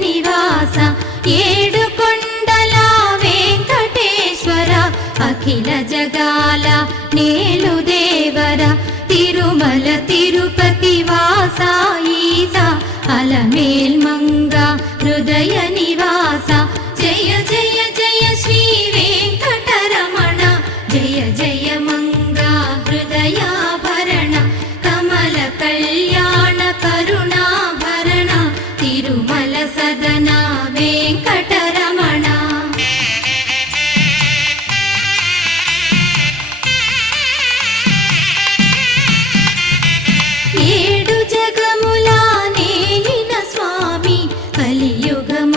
నివాస ఏడు కొండల వెంకటేశ్వర అఖిల జగాల నేలు దేవర తిరుమల తిరుపతి వాస ఈస అలమేల్ మంగ హృదయ నివాస జయ జయ జయ శ్రీ వెంకటరమణ జయ జయ మంగ హృదయాభరణ కమల కళ్యాణ కరుణాభరణ తిరుమల సదన వెంకటరమణ ఏడు జగముల నేలిన స్వామి కలియుగము